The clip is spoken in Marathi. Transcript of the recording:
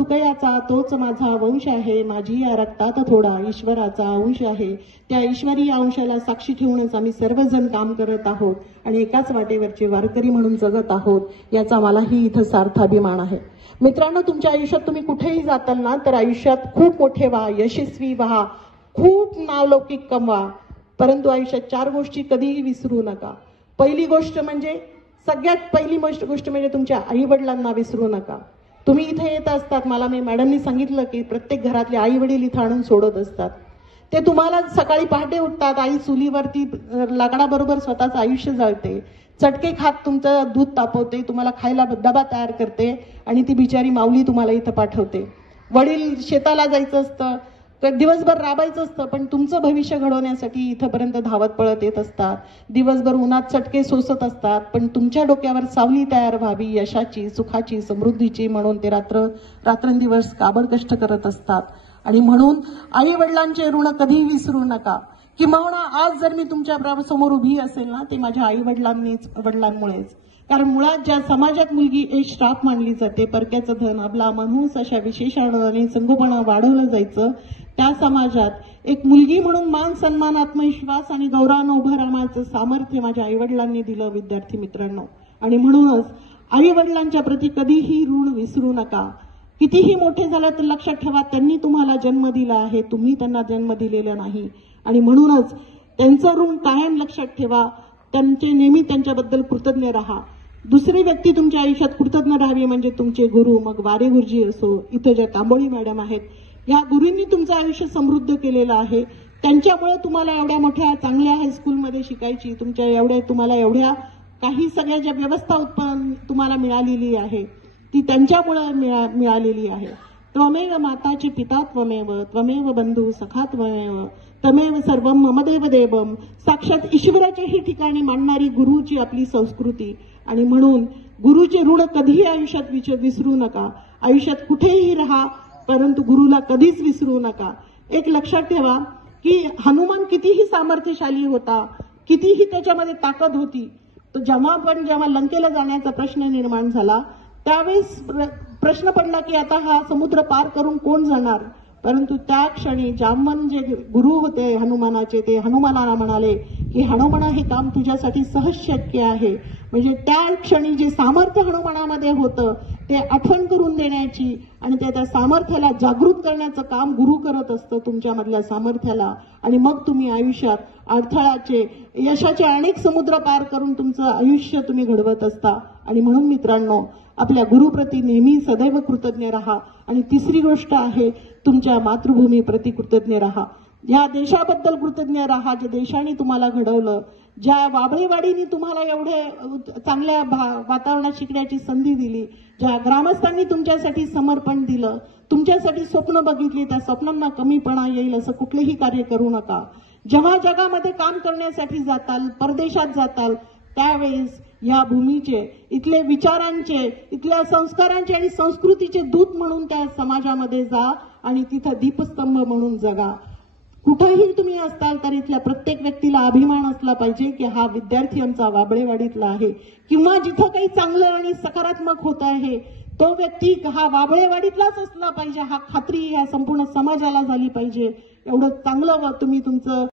तुकयाचा तोच माझा वंश आहे, माझी या रक्तात थोडा ईश्वराचा अंश आहे. त्या ईश्वरी अंशाला साक्षी ठेवूनच आम्ही सर्वजण काम करत आहोत आणि एकाच वाटेवरचे वारकरी म्हणून जगत आहोत, याचा मलाही इथं सार्थ अभिमान आहे. मित्रांनो, तुमच्या आयुष्यात तुम्ही कुठेही जाताल ना तर आयुष्यात खूप मोठे व्हा, यशस्वी व्हा, खूप नावलौकिक कमवा, परंतु आयुष्यात 4 गोष्टी कधीही विसरू नका. पहिली गोष्ट म्हणजे सगळ्यात पहिली गोष्ट म्हणजे तुमच्या आई वडिलांना विसरू नका. तुम्ही इथे येत असतात, मला मी मॅडमनी सांगितलं की प्रत्येक घरातले आई वडील इथं आणून सोडत असतात. ते तुम्हाला सकाळी पहाटे उठतात, आई चुलीवरती लाकडाबरोबर स्वतःचं आयुष्य जाळते, चटके खात तुमचं दूध तापवते, तुम्हाला खायला डबा तयार करते आणि ती बिचारी माऊली तुम्हाला इथं पाठवते. वडील शेताला जायचं असतं, दिवसभर राबायचं असतं, पण तुमचं भविष्य घडवण्यासाठी इथपर्यंत धावत पळत येत असतात. दिवसभर उन्हात चटके सोसत असतात, पण तुमच्या डोक्यावर सावली तयार व्हावी, यशाची, सुखाची, समृद्धीची म्हणून ते रात्रंदिवस काबड कष्ट करत असतात. आणि म्हणून आई वडिलांचे ऋण कधीही विसरू नका. किंबहुना आज जर मी तुमच्या समोर उभी असेल ना, ते माझ्या आई वडिलांमुळेच. कारण मुळात ज्या समाजात मुलगी एक श्राप मानली जाते, परक्याचं धन, अबला, मनहूस अशा विशेषणाने संगोपन वाढवलं जायचं, त्या समाजात एक मुलगी म्हणून मान सन्मान, आत्मविश्वास आणि गौरवानं उभं राहण्याचं सामर्थ्य माझ्या आई वडिलांनी दिलं. विद्यार्थी मित्रांनो, आणि म्हणूनच आई वडिलांच्या प्रती कधीही ऋण विसरू नका. कितीही मोठे झाले तर लक्षात ठेवा, त्यांनी तुम्हाला जन्म दिला आहे, तुम्ही त्यांना जन्म दिलेला नाही. आणि म्हणूनच त्यांचं ऋण कायम लक्षात ठेवा. त्यांचे नेहमी त्यांच्याबद्दल कृतज्ञ राहा. दुसरी व्यक्ती तुमच्या आयुष्यात कृतज्ञ राहावी म्हणजे तुमचे गुरु, मग वारे गुरुजी असो, इथं ज्या तांबोळी मॅडम आहेत, या गुरूंनी तुमचं आयुष्य समृद्ध केलेलं आहे. त्यांच्यामुळे तुम्हाला एवढ्या मोठ्या चांगल्या हायस्कूलमध्ये शिकायची, तुम्हाला एवढ्या काही सगळ्या ज्या व्यवस्था तुम्हाला मिळालेली आहे ती त्यांच्यामुळे मिळालेली आहे. त्वमेव माताचे पिता त्वमेव, त्वमेव बंधू सखा त्वमेव, तमेव सर्वम ममदेव देवम. साक्षात ईश्वराच्याही ठिकाणी मांडणारी गुरुची आपली संस्कृती. आणि म्हणून गुरुचे ऋण कधीही आयुष्यात विसरू नका. आयुष्यात कुठेही राहा, परंतु गुरुला कधीच विसरू नका. एक लक्षात ठेवा की हनुमान कितीही सामर्थ्यशाली होता, कितीही त्याच्यामध्ये ताकद होती, तर जेव्हा लंकेला जाण्याचा प्रश्न निर्माण झाला, त्यावेळेस प्रश्न पडला की आता हा समुद्र पार करून कोण जाणार. परंतु त्या क्षणी जामवन जे गुरु होते हनुमानाचे, ते हनुमानाला म्हणाले की हनुमाना, हे काम तुझ्यासाठी सहज शक्य आहे. म्हणजे त्या क्षणी जे सामर्थ्य हनुमानामध्ये होतं ते आठवण करून देण्याची आणि त्या सामर्थ्याला जागृत करण्याचं काम गुरु करत असतं तुमच्यामधल्या सामर्थ्याला. आणि मग तुम्ही आयुष्यात अडथळ्याचे, यशाचे अनेक समुद्र पार करून तुमचं आयुष्य तुम्ही घडवत असता. आणि म्हणून मित्रांनो, आपल्या गुरुप्रती नेहमी सदैव कृतज्ञ राहा. आणि तिसरी गोष्ट आहे, तुमच्या मातृभूमीप्रती कृतज्ञ राहा. या देशाबद्दल कृतज्ञ राहा, ज्या देशाने तुम्हाला घडवलं, ज्या वाबळेवाडीने तुम्हाला एवढे चांगल्या वातावरणात शिकण्याची संधी दिली, ज्या ग्रामस्थांनी तुमच्यासाठी समर्पण दिलं, तुमच्यासाठी स्वप्न बघितली, त्या स्वप्नांना कमीपणा येईल असं कुठलेही कार्य करू नका. जेव्हा जगामध्ये काम करण्यासाठी जाताल, परदेशात जाताल, त्यावेळेस या भूमीचे, इथले विचारांचे, इथल्या संस्कारांचे आणि संस्कृतीचे दूत म्हणून त्या समाजामध्ये जा आणि तिथं दीपस्तंभ म्हणून जगा. कुठेही तुम्ही असताल तर इथल्या प्रत्येक व्यक्तीला अभिमान असला पाहिजे की हा विद्यार्थी आमचा वाबळेवाडीतला आहे, किंवा जिथं काही चांगलं आणि सकारात्मक होत आहे तो व्यक्ती हा वाबळेवाडीतलाच असला पाहिजे, हा खात्री ह्या संपूर्ण समाजाला झाली पाहिजे. एवढं चांगलं तुम्ही तुमचं